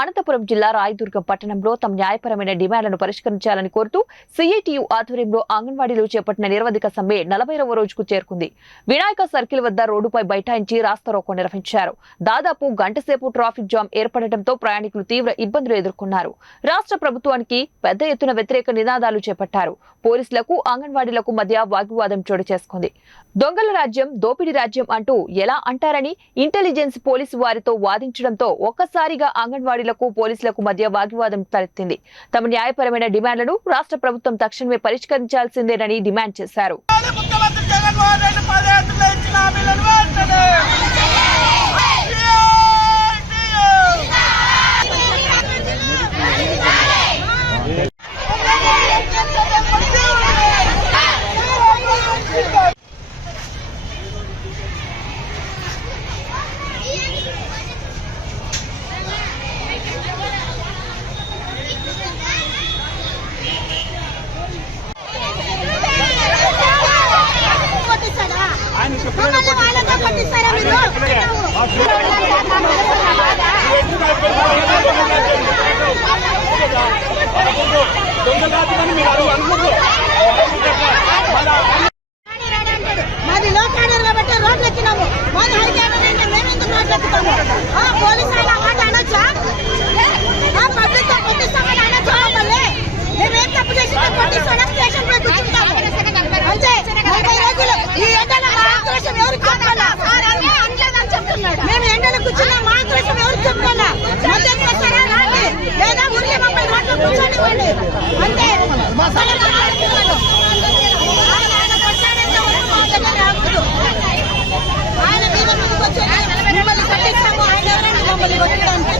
అనంతపురం జిల్లా రాయదుర్గం పట్టణంలో తమ న్యాయపరమైన డిమాండ్లను పరిష్కరించాలని కోరుతూ సిఐటియు ఆధ్వర్యంలో అంగన్వాడీలు చేపట్టిన నిరవధిక సమ్మె 40వ రోజుకు చేరుకుంది. వినాయక సర్కిల్ వద్ద రోడ్డుపై బైఠాయించి రాస్తారోకో నిర్వహించారు. దాదాపు గంట సేపు ట్రాఫిక్ జామ్ ఏర్పడటంతో ప్రయాణికులు తీవ్ర ఇబ్బందులు ఎదుర్కొన్నారు. రాష్ట్ర ప్రభుత్వానికి పెద్ద ఎత్తున వ్యతిరేక నినాదాలు చేపట్టారు. పోలీసులకు అంగన్వాడీలకు మధ్య వాగ్వివాదం చోటు చేసుకుంది. దొంగల రాజ్యం, దోపిడీ రాజ్యం అంటూ ఎలా అంటారని ఇంటెలిజెన్స్ పోలీసు వారితో వాదించడంతో ఒక్కసారిగా అంగన్వాడీలకు పోలీసులకు మధ్య వాగ్వివాదం తలెత్తింది. తమ న్యాయపరమైన డిమాండ్లను రాష్ట్ర ప్రభుత్వం తక్షణమే పరిష్కరించాల్సిందేనని డిమాండ్ చేశారు. మాది లో క్యాడర్ కాబట్టి రోడ్లు ఎక్కినాము. మాది హై క్యాడర్ అంటే మేము ఎందుకు రోడ్లు ఎక్కుతాము? పోలీసు ఆయన మాట అనొచ్చా? పబ్లిక్ కొట్టిస్తామని అనొచ్చా? మళ్ళీ మేమేం తప్పు చేసిందో కొట్టిస్తాం, స్టేషన్ పోయి కూర్చుంటాము అంతే. 40 రోజులు ఈ ఎండల మా ఆక్రోశం ఎవరికి చెప్పాలా? మేము ఎండలో కూర్చున్నా మా ఆక్రోశం ఎవరికి చెప్పాలా? మధ్యాహ్నం వస్తారా రాండి, లేదా ఊరికి మమ్మల్ని రోడ్లో కూర్చోనివ్వండి అంతే. ఆయన మీద ముందుకు వచ్చి మిమ్మల్ని కట్టిస్తాము, ఆయన ఎవరైనా మమ్మల్ని కొట్టడానికి